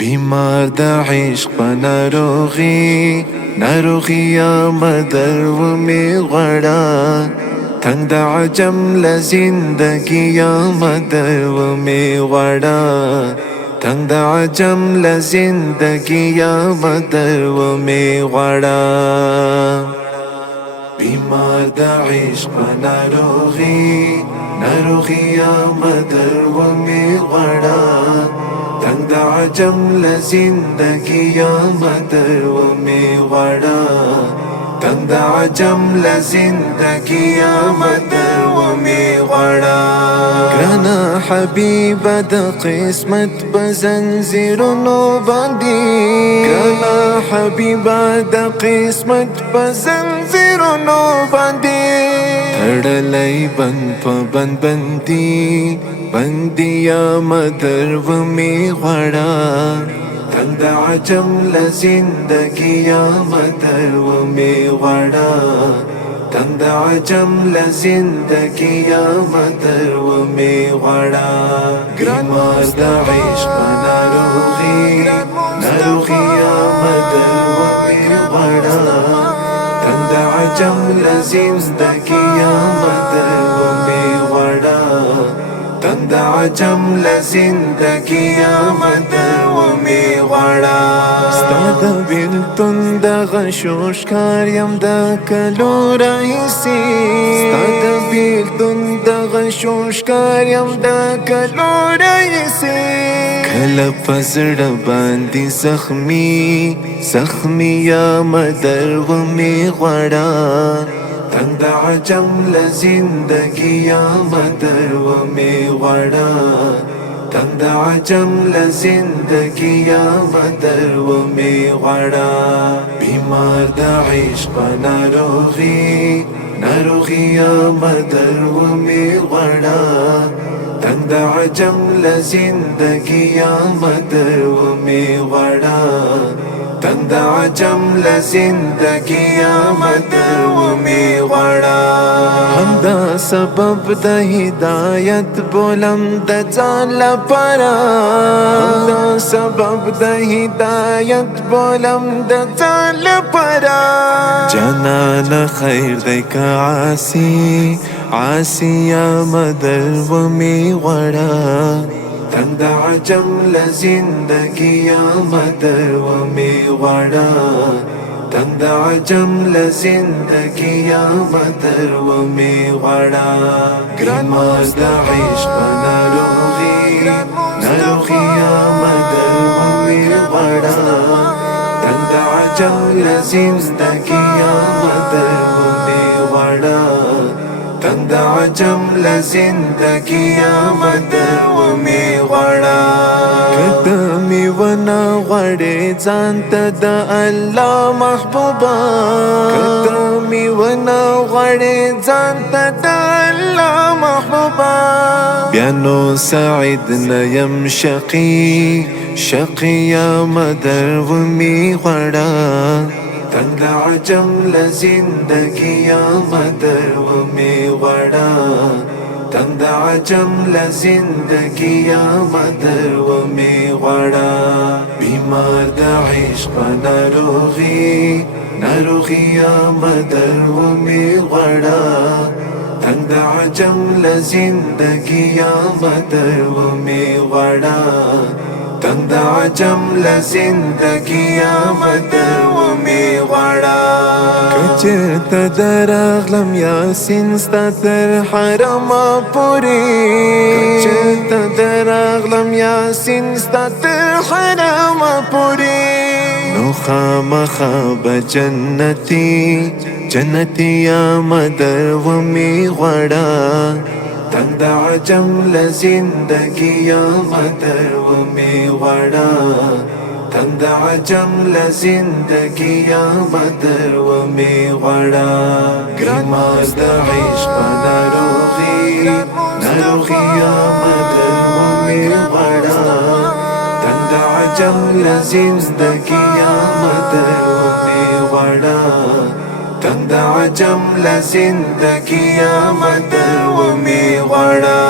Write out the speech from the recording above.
بیمار د عشق په ناروغي مدر و می غړا تنگ د عجم ل زندگی مدر و می غړا تنگ د عجم ل زندگی مدر و می غړا بیمار د عشق په ناروغي مدر و می غړا تنگ د عجم ل زندگی مدر و می غړا تنگ د عجم ل زندگی مدر و می غړا ګرانه حبیبه د قسمت په زنځیرونو باندې ګرانه حبیبه د قسمت په زنځیرونو باندې تړلی بند په بندي یا مدر و می غړا تنگ د عجم ل زندگی مدر و می غړا تنگ د عجم ل زندگی مدر و می غړا بیمار د عشق ناروغي مدر و می غړا تنگ د عجم ل زندگی مدر و می غړا تنگ د عجم ل زندگی مدر و می غړا ستا د بیلتون دغه شوشکار یم د کلو راهیسې ستا د بیلتون دغه شوشکار یم د کلو راهیسې کله په زړه باندې زخمي یا مدر و می غړا تنگ د عجم ل زندگی مدر و می غړا تنگ د عجم ل زندگی مدر و می غړا بیمار د عشق ناروغي مدر و می غړا تنگ د عجم ل زندگی مدر و می غړا تنگ د عجم ل زندگی مدر و می غړا همدا سبب د هدایت بولم د ځان لپاره همدا سبب د هدایت بولم د ځان لپاره جانان خیر دی که عاصی یا مدر و می غړا تنگ د عجم ل زندگی مدر و می غړا تنگ د عجم ل زندگی مدر و می غړا بیمار د عشق ناروغي مدر و می غړا تنگ د عجم ل زندگی مدر و می غړا تنگ د عجم ل زندگی مدر و می غړا کته می ونه غړې ځان ته د الله محبوبا کته می ونه غړې ځان ته د الله محبوبا بیا نو سعید نه یم شقی یا مدر و می غړا تنگ د عجم ل زندگی مدر و می غړا تنگ د عجم ل زندگی مدر و می غړا بیمار د عشق ناروغي مدر و می غړا تنگ د عجم ل زندگی مدر و می غړا تنگ د عجم ل زندگی مدر و می غړا کچرته درغلم یاسین ستا تر حرم پورې کچرته درغلم یاسین ستا تر حرم پورې نو خامخا به جنتی یا مدر و می غړا تنگ د عجم ل زندگی مدر و می غړا تنگ د عجم ل زندگی مدر و می غړا بیمار د عشق ناروغي مدر و می غړا تنگ د عجم ل زندگی مدر و می غړا تنگ د عجم ل زندگی مدر و می غړا